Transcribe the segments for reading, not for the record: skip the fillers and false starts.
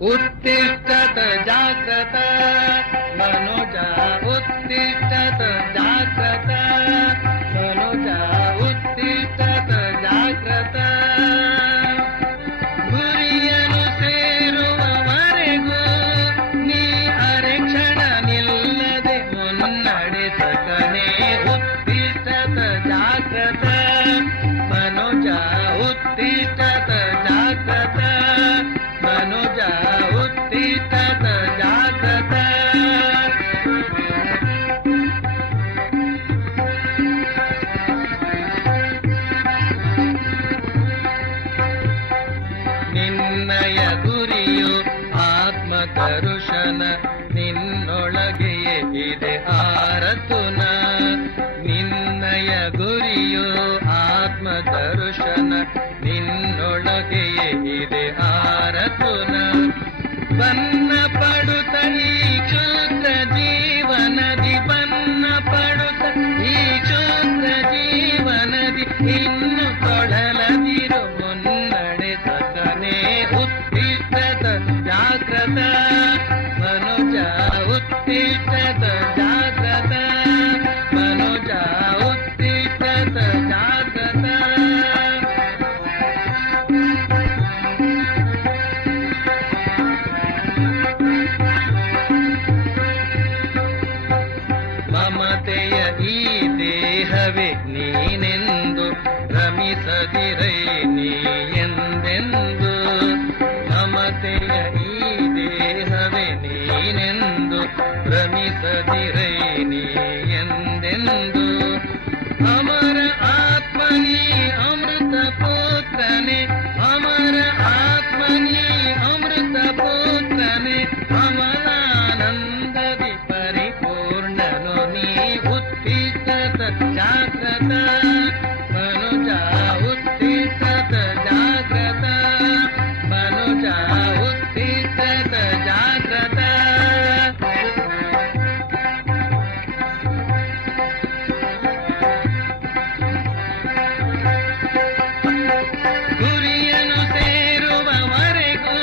उत्तिष्ठत जाग्रत मनुजा उत्तिष्ठत जाग्रत मनुजा उत्तिष्ठत जाग्रत ಗುರಿಯನ್ನು ಸೇರುವವರೆಗೂ ನೀ ಅರೆಕ್ಷಣ ನಿಲ್ಲದೆ ಮುನ್ನಡೆಸಕನೇ ಉತ್ತಿಷ್ಠತ ಜಾಗ್ರತ ಮನುಜ ಉತ್ತಿಷ್ಠತ ಜಾಗ್ರತ ಮನುಜ ಉತ್ತಿಷ್ಠತ ಜಾಗ್ರತ ನಿನ್ನಯ ಗುರಿಯು ಆತ್ಮದರುಶನ ನಿನ್ನೊಳಗೆಯೇ ಇದೆ ಆರತುನ ನಿನ್ನಯ ಗುರಿಯು ಆತ್ಮದರುಶನ ನಿನ್ನೊಳಗೆಯೇ ಇದೆ ಆರತುನ ಬನ್ನ ಪಡುತ್ತ ಈ ಕ್ಷುದ್ರ ಜೀವನದಿ ಬನ್ನ ಪಡುತ್ತ ಈ ಕ್ಷುದ್ರ ಜೀವನದಿ ಇನ್ನು ತೊಡಲದಿರು ಮುನ್ನಡೆಸಕನೇ ಉತ್ತಿಷ್ಠತ ಜಾಗ್ರತ ಮನುಜ ಉತ್ತಿಷ್ಠತ ಜಾಗ್ರತ ಮನುಜ ಉತ್ತಿಷ್ಠತ ಜಾಗ್ರತ ಮಮತೆಯ ಈ ದೇಹವೇ ನೀನೆಂದು ರಮಿಸದಿರೈ ನೀ ಎಂದೆಂದು ಮಮತೆಯ ಈ ದೇಹವೇ ನೀನೆಂದು ರಮಿಸದಿರೈ ನೀ ಎಂದೆಂದು ಅಮರ ಆತ್ಮನಿ ಅಮೃತ ಪುತ್ರನೆ ಅಮರ ಆತ್ಮನಿ ಅಮೃತ ಪುತ್ರನೆ ಅಮಲಾನಂದದಿ ಪರಿಪೂರ್ಣನು ನೀ ಉತ್ತಿಷ್ಠತ ಜಾಗ್ರತ ಮನುಜ ಉತ್ತಿಷ್ಠತ ಜಾಗ್ರತ ಮನುಜ ಉತ್ತಿಷ್ಠತ ಜಾಗ್ರತ ಗುರಿಯನ್ನು ಸೇರುವವರೆಗೂ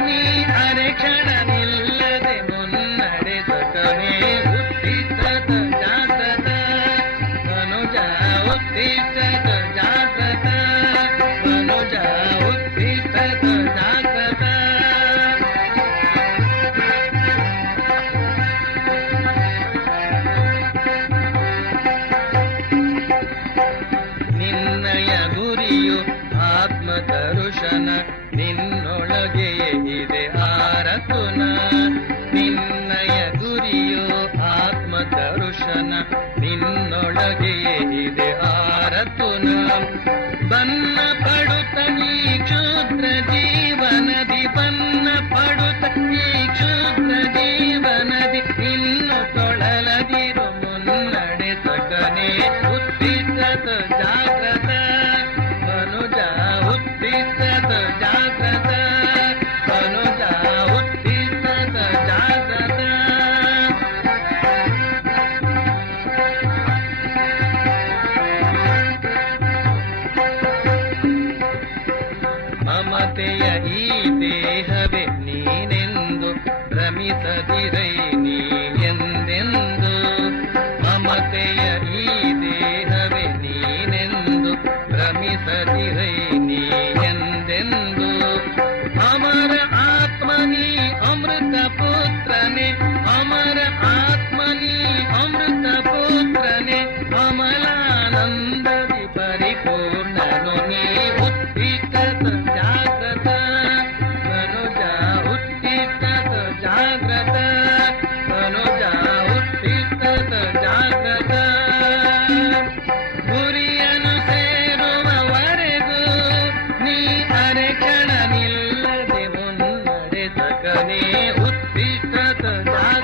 ನೀ ಅರೆಕ್ಷಣ ನಿಲ್ಲದೆ ಮುನ್ನಡೆಸಕನೇ ಉತ್ತಿಷ್ಠತ ಜಾಗ್ರತ ಮನುಜ ಉತ್ತಿಷ್ಠತ ಜಾಗ್ರತ ಮನುಜ ಉತ್ತಿಷ್ಠತ ಜಾಗ್ರತ ನಿನ್ನಯ ಗುರಿಯು ಆತ್ಮದರುಶನ ನಿನ್ನೊಳಗೆಯೇ ಇದೆ ಆರತುನ ನಿನ್ನಯ ಗುರಿಯು ಆತ್ಮದರುಶನ ನಿನ್ನೊಳಗೆಯೇ ಇದೆ ಆರತುನ ಬನ್ನ ಪಡುತ್ತ ಈ ಕ್ಷುದ್ರ ಜೀವನದಿ ಬನ್ನ ಪಡುತ್ತ ಈ ಕ್ಷುದ್ರ ಜೀವನದಿ ಇನ್ನು ತೊಳಲದಿರು ಮುನ್ನಡೆಸಕನೇ ಉತ್ತಿಷ್ಠತ ಜಾಗ್ರತ ಮನುಜ ಉತ್ತಿಷ್ಠತ ಜಾಗ್ರತ ಮನುಜ ಉತ್ತಿಷ್ಠತ ಜಾಗ್ರತ ಮಮತೆಯ ಈ ದೇಹವೇ ನೀನೆಂದು ರಮಿಸದಿರೈ ನೀ ಎಂದೆಂದು ಮಮತೆಯ ಈ ದೇಹವೇ ನೀನೆಂದು ರಮಿಸದಿರೈ ನೀ ಎಂದೆಂದು ಅಮರ ಆತ್ಮನಿ ಅಮೃತ ಪುತ್ರನೆ ಅಮರ ಆತ್ಮನಿ ಅಮೃತ ಪುತ್ರನೆ ಅಮಲಾನಂದದಿ ಪರಿಪೂರ್ಣನು ನೀ ಉತ್ತಿಷ್ಠತ ಜಾಗ್ರತ ಮನುಜ ಉತ್ತಿಷ್ಠತ ಜಾಗ್ರತ ಮನುಜ ಉತ್ತಿಷ್ಠತ ಜಾಗ್ರತ ಗುರಿಯನ್ನು ಸೇರುವವರೆಗೂ ನೀ ಅರೆಕ್ಷಣ ನಿಲ್ಲದೆ ಮುನ್ನಡೆಸಕನೇ ಉತ್ತಿಷ್ಠತ ಜಾಗ್ರತ